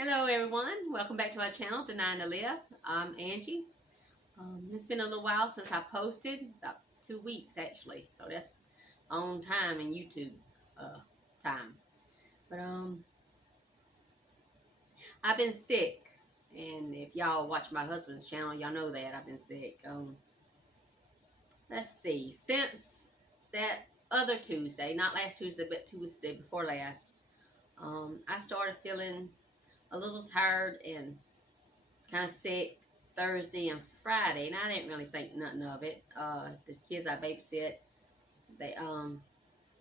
Hello everyone, welcome back to our channel, Denying to Live. I'm Angie. It's been a little while since I posted, about 2 weeks actually, so that's on time in YouTube time. But I've been sick, and if y'all watch my husband's channel, y'all know that I've been sick. Let's see, since that other Tuesday, not last Tuesday, but Tuesday before last, I started feeling a little tired and kind of sick Thursday and Friday, and I didn't really think nothing of it. The kids I babysit, they the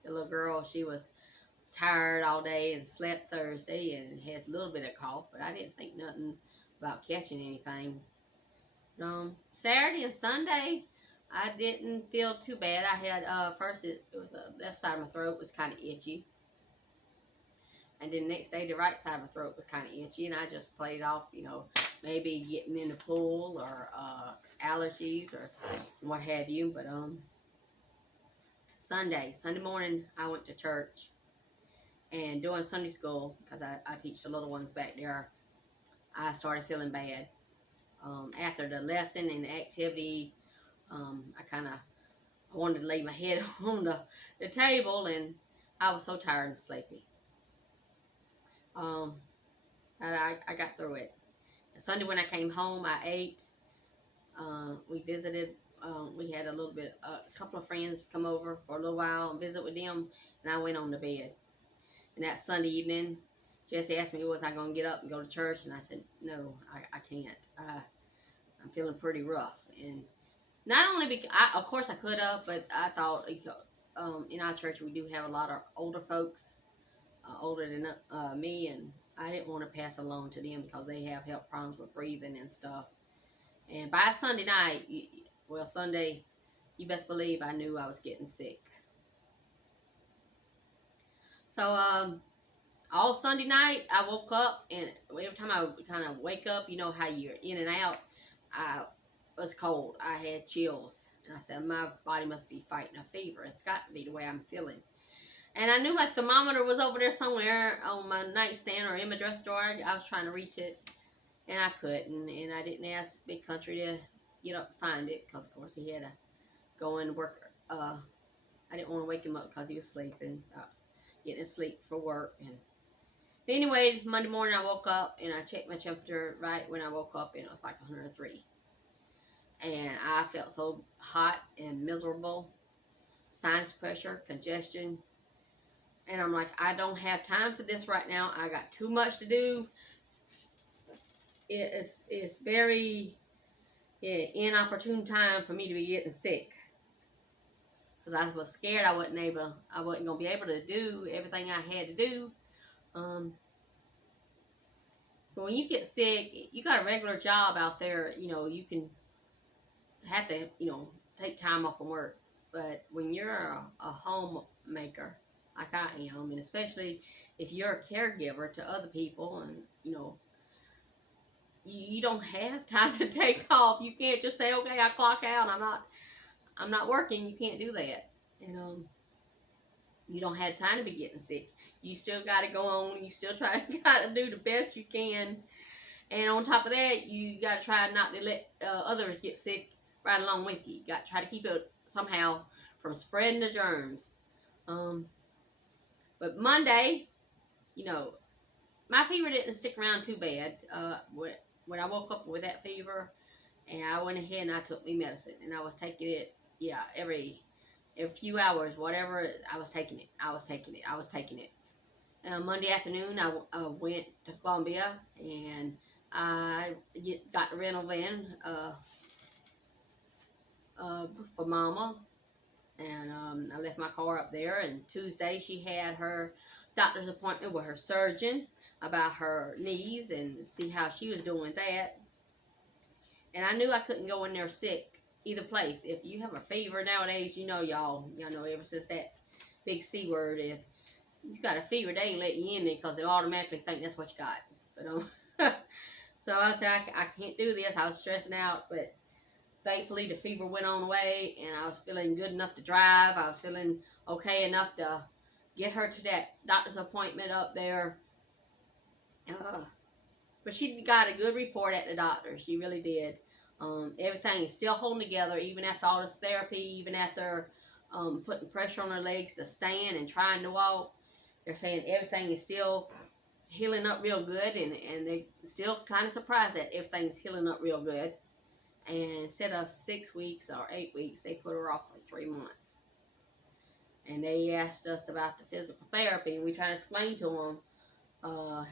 little girl, she was tired all day and slept Thursday and has a little bit of cough, but I didn't think nothing about catching anything. Saturday and Sunday, I didn't feel too bad. I had first it was left side of my throat was kind of itchy. And then the next day, the right side of my throat was kind of itchy, and I just played off, maybe getting in the pool or allergies or what have you. But Sunday morning, I went to church, and doing Sunday school, because I teach the little ones back there, I started feeling bad. After the lesson and the activity, I kind of wanted to lay my head on the table, and I was so tired and sleepy. I got through it. Sunday when I came home, I ate. We visited. We had a couple of friends come over for a little while and visit with them, and I went on to bed. And that Sunday evening, Jesse asked me, was I going to get up and go to church? And I said, no, I can't. I'm feeling pretty rough. And not only because, of course I could have, but I thought, in our church we do have a lot of older folks, older than me, and I didn't want to pass along to them because they have health problems with breathing and stuff. And by Sunday night, Sunday, you best believe I knew I was getting sick. So all Sunday night, I woke up, and every time I would kind of wake up, you know how you're in and out, I was cold. I had chills, and I said, my body must be fighting a fever. It's got to be the way I'm feeling. And I knew my thermometer was over there somewhere on my nightstand or in my dress drawer. I was trying to reach it, and I couldn't. And I didn't ask Big Country to get up and find it, because, of course, he had to go and work. I didn't want to wake him up because he was sleeping, getting sleep for work. And anyway, Monday morning I woke up, and I checked my temperature right when I woke up, and it was like 103. And I felt so hot and miserable, sinus pressure, congestion. And I'm like, I don't have time for this right now. I got too much to do. It's very inopportune time for me to be getting sick. Because I was scared I wasn't going to be able to do everything I had to do. But when you get sick, you got a regular job out there, you can have to, take time off from work. But when you're a homemaker, like I am, and especially if you're a caregiver to other people, and you don't have time to take off. You can't just say, okay, I clock out, I'm not working. You can't do that. And you don't have time to be getting sick. You still got to go on. You still got to do the best you can. And on top of that, you got to try not to let others get sick right along with you. You got to try to keep it somehow from spreading the germs. But Monday, my fever didn't stick around too bad. When I woke up with that fever, and I went ahead and I took my medicine, and I was taking it, every few hours, whatever, I was taking it. Monday afternoon, I went to Columbia, and I got the rental van for Mama. And I left my car up there, and Tuesday she had her doctor's appointment with her surgeon about her knees and see how she was doing with that. And I knew I couldn't go in there sick either place. If you have a fever nowadays, y'all know ever since that big C word, if you got a fever, they ain't let you in there because they automatically think that's what you got. But so I said, I can't do this. I was stressing out, but thankfully, the fever went on away, and I was feeling good enough to drive. I was feeling okay enough to get her to that doctor's appointment up there. But she got a good report at the doctor. She really did. Everything is still holding together, even after all this therapy, even after putting pressure on her legs to stand and trying to walk. They're saying everything is still healing up real good, and they're still kind of surprised that everything's healing up real good. And instead of 6 weeks or 8 weeks, they put her off for 3 months. And they asked us about the physical therapy, and we tried to explain to them,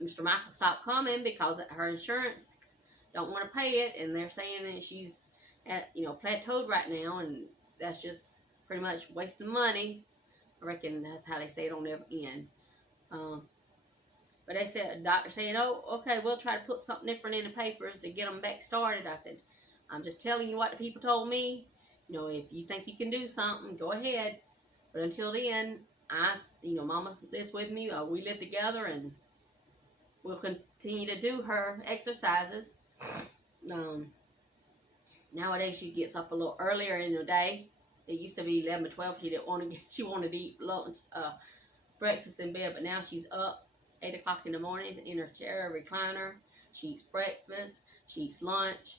Mr. Michael stopped coming because her insurance don't want to pay it, and they're saying that she's at, plateaued right now, and that's just pretty much wasting money. I reckon that's how they say it on their end. But they said, the doctor saying, oh, okay, we'll try to put something different in the papers to get them back started. I said, I'm just telling you what the people told me. If you think you can do something, go ahead. But until then, Mama lives with me. We live together, and we'll continue to do her exercises. Nowadays, she gets up a little earlier in the day. It used to be 11 or 12. She wanted to eat lunch, breakfast in bed, but now she's up 8 o'clock in the morning in her chair, recliner. She eats breakfast. She eats lunch.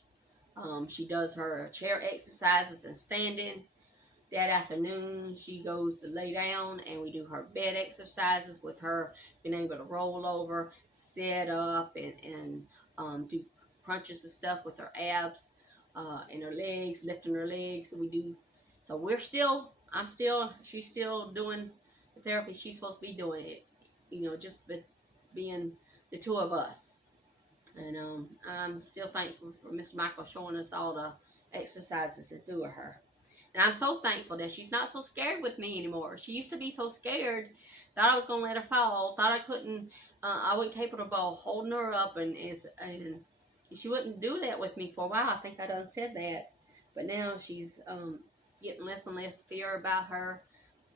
She does her chair exercises and standing. That afternoon, she goes to lay down, and we do her bed exercises with her being able to roll over, sit up, and do crunches and stuff with her abs and her legs, lifting her legs. So she's still doing the therapy she's supposed to be doing. Just being the two of us. And I'm still thankful for Mr. Michael showing us all the exercises to do with her. And I'm so thankful that she's not so scared with me anymore. She used to be so scared, thought I was going to let her fall, thought I wasn't capable of holding her up, and she wouldn't do that with me for a while. I think I done said that. But now she's getting less and less fear about her,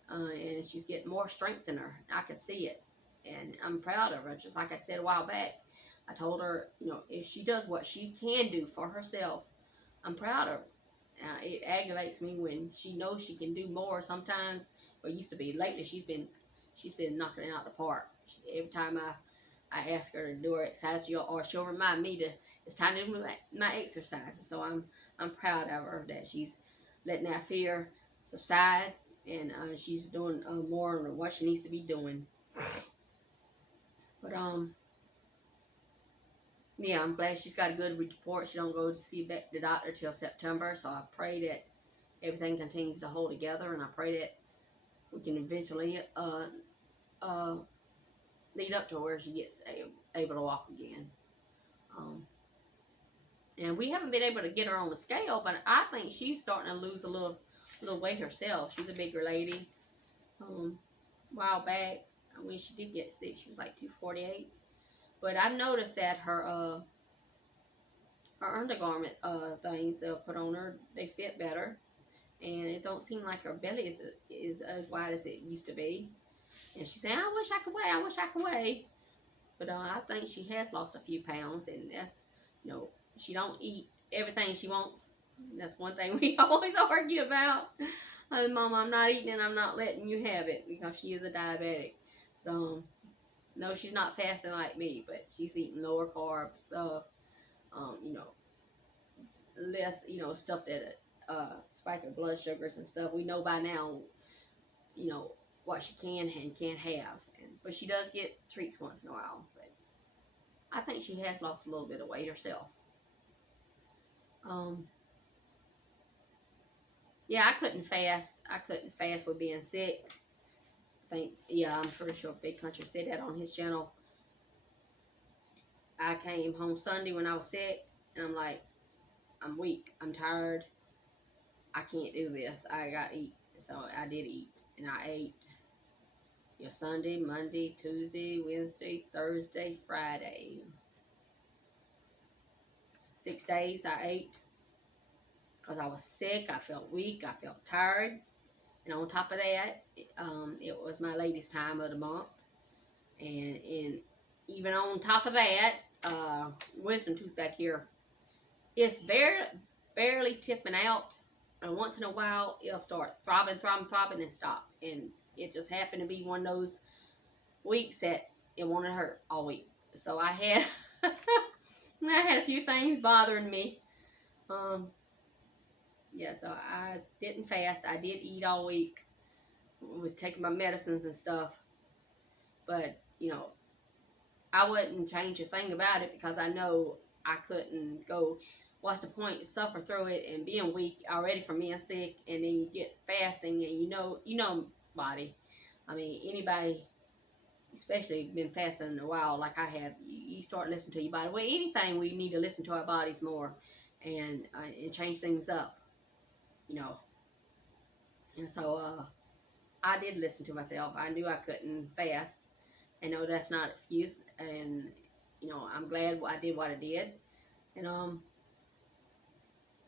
and she's getting more strength in her. I can see it, and I'm proud of her. Just like I said a while back, I told her, if she does what she can do for herself, I'm proud of her. It aggravates me when she knows she can do more. Sometimes, it used to be lately, she's been knocking it out the park. Every time I ask her to do her exercise, she'll remind me it's time to do my exercises. So I'm proud of her that she's letting that fear subside, and she's doing more of what she needs to be doing. But yeah, I'm glad she's got a good report. She don't go to see the doctor till September, so I pray that everything continues to hold together, and I pray that we can eventually lead up to where she gets able to walk again. And we haven't been able to get her on the scale, but I think she's starting to lose a little weight herself. She's a bigger lady. A while back, when she did get sick, she was like 248. But I've noticed that her undergarment things they'll put on her, they fit better, and it don't seem like her belly is as wide as it used to be. And she's saying, I wish I could weigh. But I think she has lost a few pounds, and that's, she don't eat everything she wants. That's one thing we always argue about. Mama, I'm not eating, and I'm not letting you have it, because she is a diabetic. No, she's not fasting like me, but she's eating lower carb stuff, less, stuff that spike her blood sugars and stuff. We know by now, what she can and can't have. But she does get treats once in a while. But I think she has lost a little bit of weight herself. Yeah, I couldn't fast. With being sick. I'm pretty sure Big Country said that on his channel. I came home Sunday when I was sick, and I'm like, I'm weak, I'm tired, I can't do this, I gotta eat. So I did eat, and I ate Sunday, Monday, Tuesday, Wednesday, Thursday, Friday. 6 days I ate, because I was sick, I felt weak, I felt tired. And on top of that, it was my ladies' time of the month. And even on top of that, wisdom tooth back here, it's barely tipping out. And once in a while, it'll start throbbing, and stop. And it just happened to be one of those weeks that it wanted to hurt all week. So I had I had a few things bothering me. Yeah, so I didn't fast. I did eat all week with taking my medicines and stuff. But, I wouldn't change a thing about it because I know I couldn't go. What's the point? Suffer through it and being weak already from being sick, and then you get fasting, and body. I mean, anybody, especially been fasting in a while, like I have, you start listening to your body. Well, anything we need to listen to our bodies more, and change things up, you know. And so I did listen to myself. I knew I couldn't fast. I know that's not an excuse, and I'm glad I did what I did. And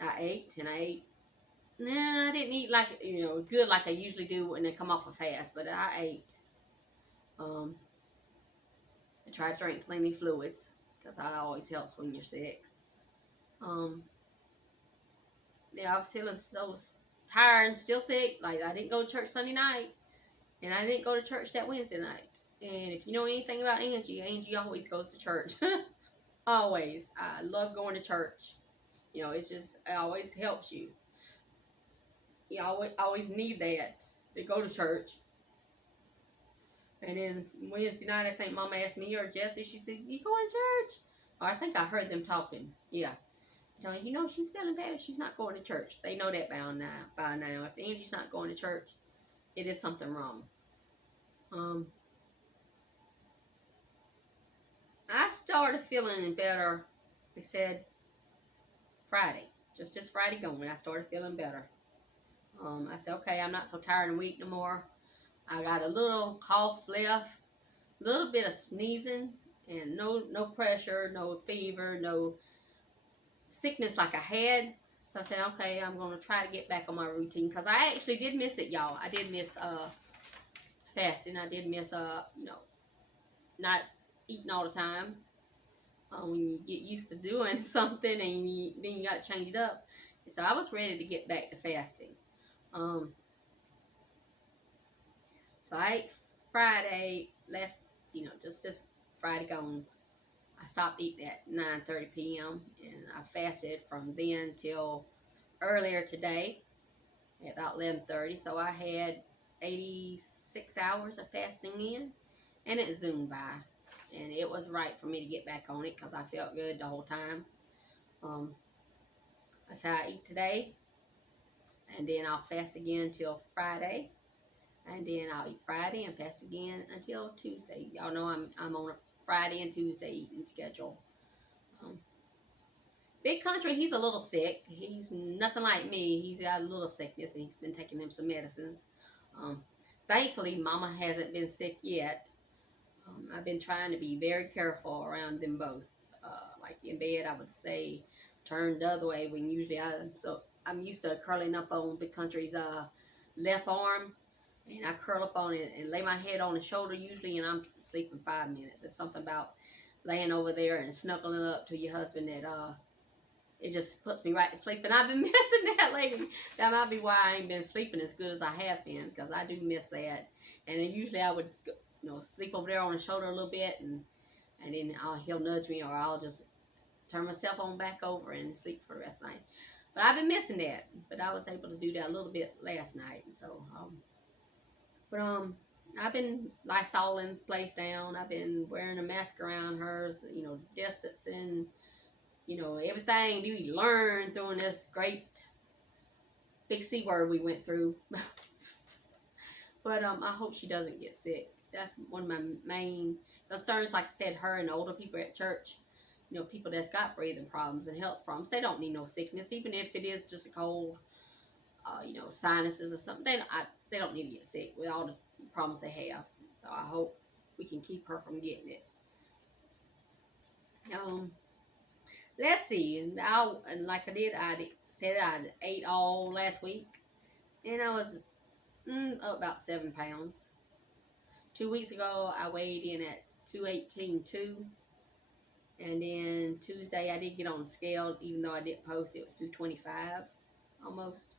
I ate, and I ate. Nah, I didn't eat like good like I usually do when I come off a fast, but I ate. Um, I tried to drink plenty of fluids because that always helps when you're sick. Um, yeah, I was feeling so tired and still sick. Like I didn't go to church Sunday night, and I didn't go to church that Wednesday night. And if you know anything about Angie always goes to church. Always. I love going to church. It always helps you. You always need that to go to church. And then Wednesday night, I think Mama asked me or Jessie, she said, "You going to church?" Or I think I heard them talking. Yeah. She's feeling bad if she's not going to church. They know that by now. If Angie's not going to church, it is something wrong. I started feeling better, they said, Friday. Just this Friday going, I started feeling better. I said, okay, I'm not so tired and weak no more. I got a little cough left, a little bit of sneezing, and no pressure, no fever, no sickness like I had. So I said, okay, I'm going to try to get back on my routine, because I actually did miss it, y'all. I did miss fasting. I did miss, not eating all the time. When you get used to doing something and then you got to change it up. So I was ready to get back to fasting. So I ate Friday just Friday gone. I stopped eating at 9:30 p.m. and I fasted from then till earlier today at about 11:30. So I had 86 hours of fasting in, and it zoomed by. And it was right for me to get back on it because I felt good the whole time. That's how I eat today. And then I'll fast again till Friday. And then I'll eat Friday and fast again until Tuesday. Y'all know I'm on a Friday and Tuesday eating schedule. Big Country, he's a little sick. He's nothing like me. He's got a little sickness, and he's been taking him some medicines. Thankfully, Mama hasn't been sick yet. I've been trying to be very careful around them both. Like in bed, I would say turn the other way when usually I'm used to curling up on Big Country's left arm, and I curl up on it and lay my head on his shoulder usually, and I'm sleeping 5 minutes. It's something about laying over there and snuggling up to your husband that it just puts me right to sleep. And I've been missing that lately. That might be why I ain't been sleeping as good as I have been, because I do miss that. And then usually I would sleep over there on his shoulder a little bit, and then he'll nudge me, or I'll just turn myself on back over and sleep for the rest of the night. But I've been missing that. But I was able to do that a little bit last night. And so, I've been Lysoling the place down. I've been wearing a mask around her, distancing, everything we learned during this great big C word we went through. But I hope she doesn't get sick. That's one of my main concerns. Like I said, her and the older people at church, people that's got breathing problems and health problems, they don't need no sickness, even if it is just a cold, sinuses or something. They don't need to get sick with all the problems they have. So I hope we can keep her from getting it. Let's see. And like I said I ate all last week, and I was up about 7 pounds. 2 weeks ago, I weighed in at 218.2. And then Tuesday, I did get on the scale, even though I didn't post. It was 225, almost.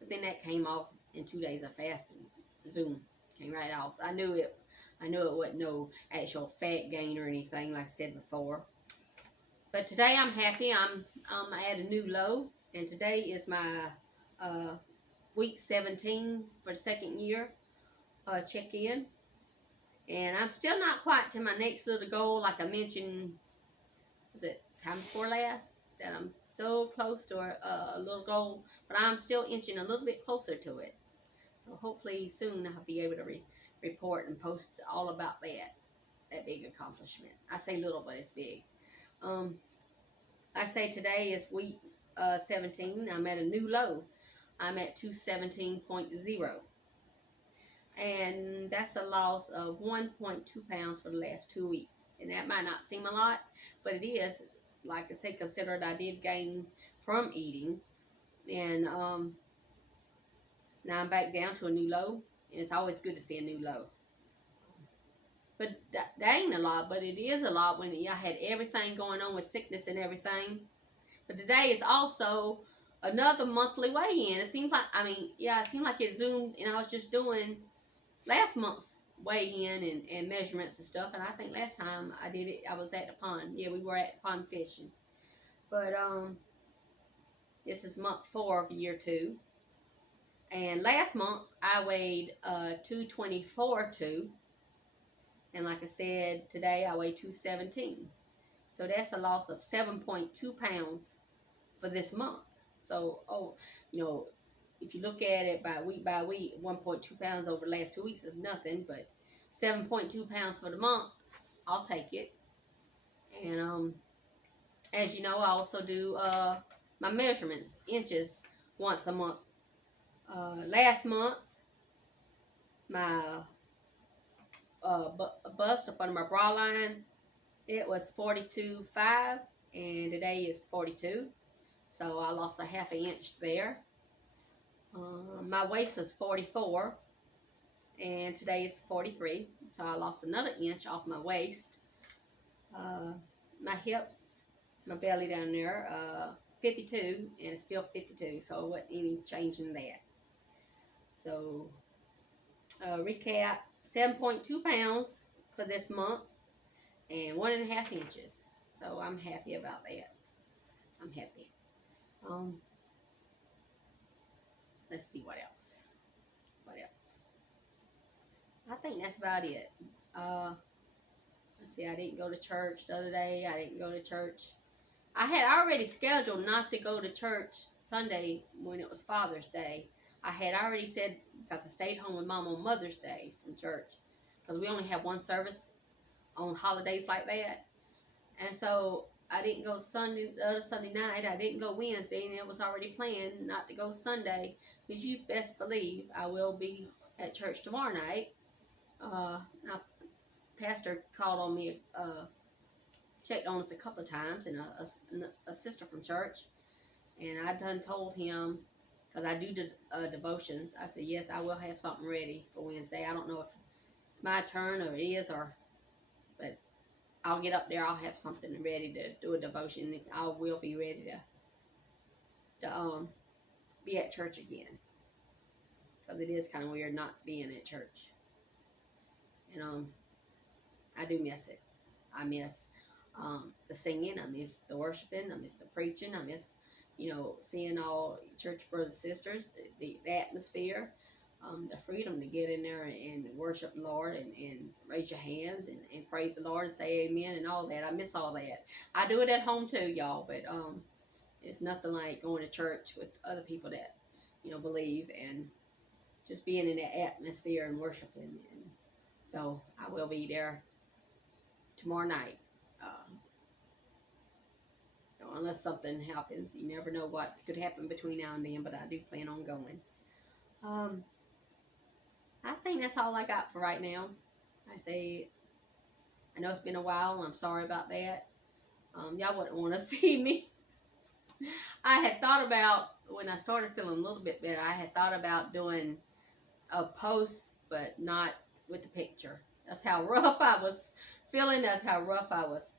But then that came off in 2 days of fasting. Zoom came right off. I knew it. I knew it wasn't no actual fat gain or anything, like I said before. But today I'm happy. I'm at a new low, and today is my week 17 for the second year check-in. And I'm still not quite to my next little goal, like I mentioned, was it time before last? That I'm so close to a little goal, but I'm still inching a little bit closer to it. So hopefully soon I'll be able to report and post all about that big accomplishment. I say little, but it's big. I say today is week 17. I'm at a new low. I'm at 217.0. And that's a loss of 1.2 pounds for the last 2 weeks. And that might not seem a lot, but it is. Like I said, considered I did gain from eating. And now I'm back down to a new low. And it's always good to see a new low. But that ain't a lot, but it is a lot when I had everything going on with sickness and everything. But today is also another monthly weigh-in. It seems like, it seemed like it zoomed, and I was just doing last month's weigh-in and measurements and stuff. And I think last time I did it, I was at the pond. Yeah, we were at the pond fishing. But this is month 4 of year 2. And last month I weighed 224.2. And like I said, today I weigh 217. So that's a loss of 7.2 pounds for this month. So, if you look at it by week, 1.2 pounds over the last 2 weeks is nothing. But 7.2 pounds for the month, I'll take it. And as you know, I also do my measurements, inches, once a month. Last month, my bust up under my bra line, it was 42.5, and today is 42. So I lost a half an inch there. My waist was 44, and today is 43. So I lost another inch off my waist. My hips, my belly down there, 52, and it's still 52. So it wasn't any change in that. So recap. 7.2 pounds for this month and 1.5 inches. So I'm happy about that. I'm happy. Let's see what else. What else? I think that's about it. Let's see. I didn't go to church the other day. I didn't go to church. I had already scheduled not to go to church Sunday when it was Father's Day. I had already said, because I stayed home with Mom on Mother's Day from church, because we only have one service on holidays like that. And so I didn't go the other Sunday night. I didn't go Wednesday, and it was already planned not to go Sunday. But you best believe I will be at church tomorrow night. Pastor called on me, checked on us a couple of times, and a sister from church. And I done told him, because I do devotions, I said, yes, I will have something ready for Wednesday. I don't know if it's my turn or it is, but I'll get up there. I'll have something ready to do a devotion. I will be ready to be at church again, because it is kind of weird not being at church. And I do miss it. I miss the singing. I miss the worshiping. I miss the preaching. I miss seeing all church brothers and sisters, the atmosphere, the freedom to get in there and worship the Lord and raise your hands and praise the Lord and say amen and all that. I miss all that. I do it at home too, y'all, but it's nothing like going to church with other people that, believe, and just being in that atmosphere and worshiping. And so I will be there tomorrow night. Unless something happens. You never know what could happen between now and then, but I do plan on going. I think that's all I got for right now. I know it's been a while, and I'm sorry about that. Y'all wouldn't want to see me. I had thought about, when I started feeling a little bit better, I had thought about doing a post, but not with the picture. That's how rough I was feeling. That's how rough I was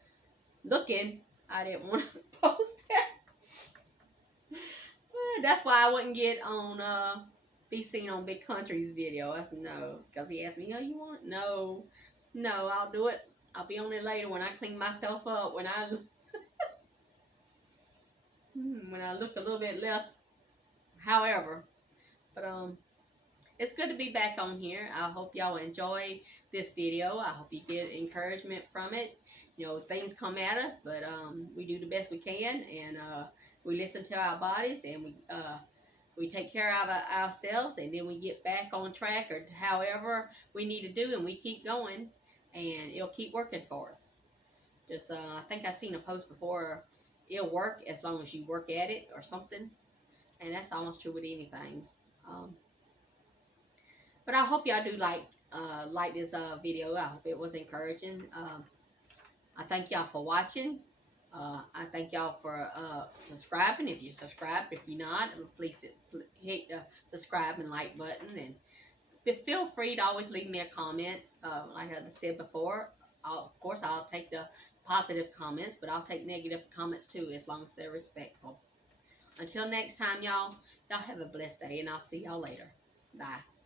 looking. I didn't want to post that. That's why I wouldn't get on be seen on Big Country's video. I said, no, because he asked me, oh, you want? No, no, I'll do it. I'll be on it later when I clean myself up. When I look a little bit less. However, but it's good to be back on here. I hope y'all enjoy this video. I hope you get encouragement from it. You know, things come at us, but we do the best we can, and we listen to our bodies, and we take care of ourselves, and then we get back on track, or however we need to do, and we keep going, and it'll keep working for us. Just I think I seen a post before, it'll work as long as you work at it or something, and that's almost true with anything. But I hope y'all do like this video. I hope it was encouraging. I thank y'all for watching. I thank y'all for subscribing. If you subscribed, if you're not, please hit the subscribe and like button. And feel free to always leave me a comment. Like I said before, of course I'll take the positive comments, but I'll take negative comments too, as long as they're respectful. Until next time, y'all have a blessed day, and I'll see y'all later. Bye.